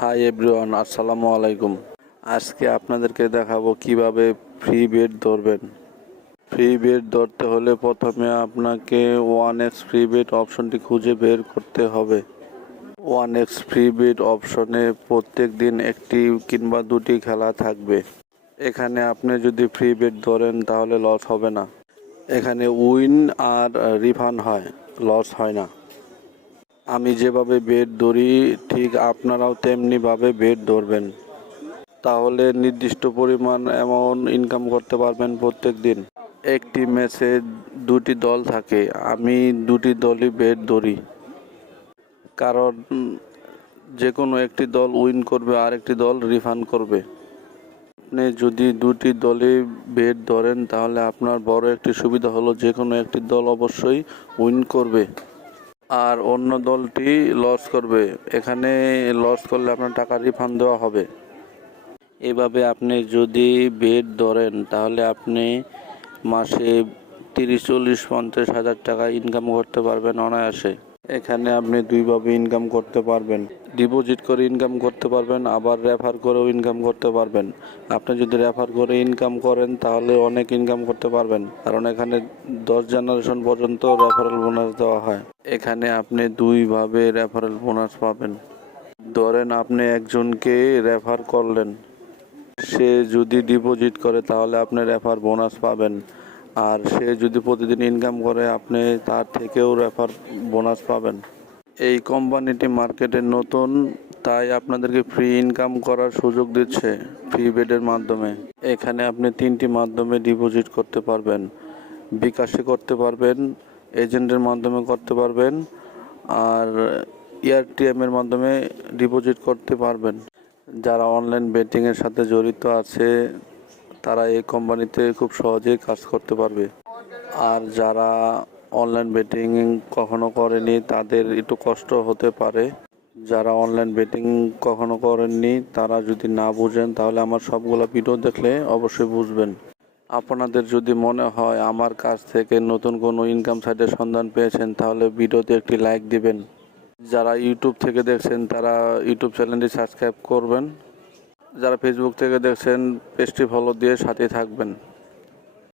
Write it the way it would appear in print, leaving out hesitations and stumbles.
Hi everyone, আসসালামু আলাইকুম। আজকে আপনাদেরকে দেখাবো কিভাবে ফ্রি বেড ধরবেন। ফ্রি বেড ধরতে হলে প্রথমে আপনাকে 1x ফ্রি বেড অপশনটি খুঁজে বের করতে হবে। 1x ফ্রি বেড অপশনে প্রত্যেক দিন একটি কিংবা দুটি খেলা থাকবে। এখানে আপনি যদি ফ্রি বেড ধরেন তাহলে লস হবে না। এখানে উইন আর রিফান্ড হয়, লস হয় না। আমি যেভাবে বেড ধরি ঠিক আপনারাও তেমনিভাবে বেড ধরবেন, তাহলে নির্দিষ্ট পরিমাণ অ্যামাউন্ট ইনকাম করতে পারবেন প্রত্যেক দিন। একটি ম্যাচে দুটি দল থাকে, আমি দুটি দলই বেড ধরি, কারণ যে কোনো একটি দল উইন করবে আর একটি দল রিফান্ড করবে। আপনি যদি দুটি দলে বেড ধরেন তাহলে আপনার বড় একটি সুবিধা হলো যে কোনো একটি দল অবশ্যই উইন করবে আর অন্য দলটি লস করবে। এখানে লস করলে আপনার টাকা রিফান্ড দেওয়া হবে। এভাবে আপনি যদি বেড ধরেন তাহলে আপনি মাসে 30, 40, 50 হাজার টাকা ইনকাম করতে পারবেন অনায়াসে। এখানে আপনি দুইভাবে ইনকাম করতে পারবেন, ডিপোজিট করে ইনকাম করতে পারবেন, আবার রেফার করেও ইনকাম করতে পারবেন। আপনি যদি রেফার করে ইনকাম করেন তাহলে অনেক ইনকাম করতে পারবেন, কারণ এখানে 10 জেনারেশন পর্যন্ত রেফারেল বোনাস দেওয়া হয়। এখানে আপনি দুইভাবে রেফারেল বোনাস পাবেন। ধরেন আপনি একজনকে রেফার করলেন, সে যদি ডিপোজিট করে তাহলে আপনি রেফার বোনাস পাবেন, আর সে যদি প্রতিদিন ইনকাম করে আপনি তার থেকেও রেফার বোনাস পাবেন। এই কোম্পানিটি মার্কেটে নতুন, তাই আপনাদেরকে ফ্রি ইনকাম করার সুযোগ দিচ্ছে ফ্রি বেডের মাধ্যমে। এখানে আপনি 3টি মাধ্যমে ডিপোজিট করতে পারবেন, বিকাশে করতে পারবেন, এজেন্টের মাধ্যমে করতে পারবেন, আর এয়ারটিএমের মাধ্যমে ডিপোজিট করতে পারবেন। যারা অনলাইন বেটিংয়ের সাথে জড়িত আছে তারা এই কোম্পানিতে খুব সহজেই কাজ করতে পারবে, আর যারা অনলাইন বেটিং কখনো করেনি তাদের একটু কষ্ট হতে পারে। যারা অনলাইন বেটিং কখনো করেননি তারা যদি না বুঝেন তাহলে আমার সবগুলো ভিডিও দেখলে অবশ্যই বুঝবেন। আপনাদের যদি মনে হয় আমার কাছ থেকে নতুন কোনো ইনকাম সাইটের সন্ধান পেয়েছেন তাহলে ভিডিওতে একটি লাইক দিবেন। যারা ইউটিউব থেকে দেখছেন তারা ইউটিউব চ্যানেলটি সাবস্ক্রাইব করবেন। যারা ফেসবুক থেকে দেখছেন পেজটি ফলো দিয়ে সাথে থাকবেন।